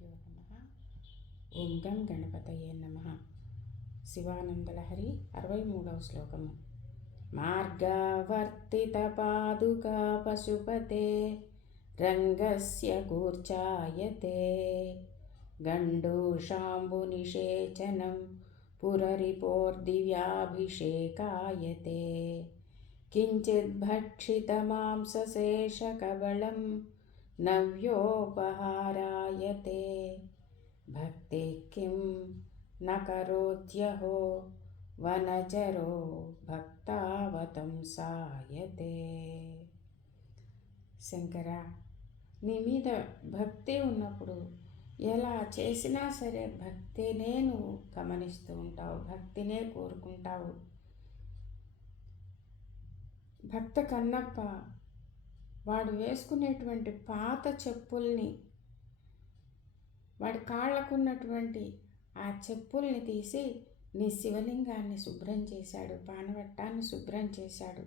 గురుభ్యో నమః. ఓం గం గణపతయే నమః. శివానందలహరి 63వ శ్లోకము. మార్గావర్తిత పాదుకా పశుపతే రంగస్య కూర్చాయతే గండూషాంబునిషేచనం పురరిపోర్దివ్యాభిషేకాయతే కించిద్భక్షితమాంసశేషకబళం నవ్యోపహారాయతే భక్తి కిం న కరోత్యహో వనచరో భక్తావతంసాయతే. శంకర, నీ మీద భక్తి ఉన్నప్పుడు ఎలా చేసినా సరే భక్తినే నువ్వు గమనిస్తూ ఉంటావు, భక్తినే కోరుకుంటావు. భక్త కన్నప్ప వాడు వేసుకునేటువంటి పాత చెప్పుల్ని, వాడి కాళ్ళకున్నటువంటి ఆ చెప్పుల్ని తీసి నీ శివలింగాన్ని శుభ్రం చేశాడు, పానవట్టాన్ని శుభ్రం చేశాడు.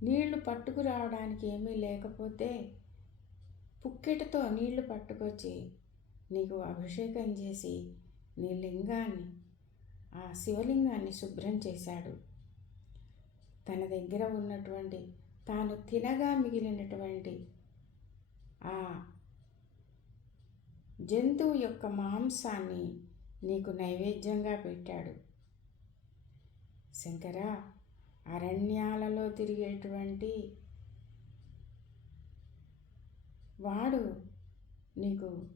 నీళ్లు పట్టుకురావడానికి ఏమీ లేకపోతే పుక్కిటితో నీళ్లు పట్టుకొచ్చి నీకు అభిషేకం చేసి నీ లింగాన్ని, ఆ శివలింగాన్ని శుభ్రం చేశాడు. తన దగ్గర ఉన్నటువంటి తాను తినగా మిగిలినటువంటి ఆ జంతువు యొక్క మాంసాన్ని నీకు నైవేద్యంగా పెట్టాడు. శంకర, అరణ్యాలలో తిరిగేటువంటి వాడు నీకు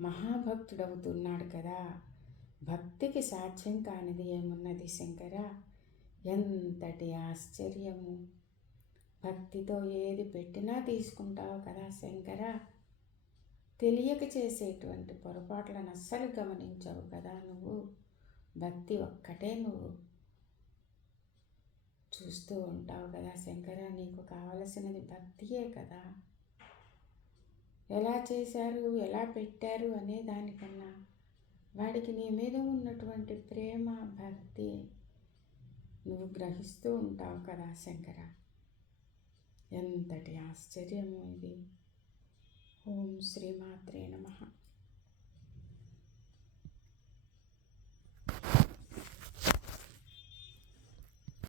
మహాభక్తుడవుతున్నాడు కదా. భక్తికి సాధ్యం కానిది ఏమున్నది శంకర? ఎంతటి ఆశ్చర్యము! భక్తితో ఏది పెట్టినా తీసుకుంటావు కదా శంకర. తెలియక చేసేటువంటి పొరపాట్లను అస్సలు గమనించవు కదా నువ్వు. భక్తి ఒక్కటే నువ్వు చూస్తూ ఉంటావు కదా శంకర. నీకు కావలసినది భక్తియే కదా. ఎలా చేశారు, ఎలా పెట్టారు అనే దానికన్నా వాడికి నీ మీద ఉన్నటువంటి ప్రేమ, భక్తి నువ్వు గ్రహిస్తూ ఉంటావు కదా శంకర. ఎంతటి ఆశ్చర్యము ఇది. ఓం శ్రీమాత్రే నమః.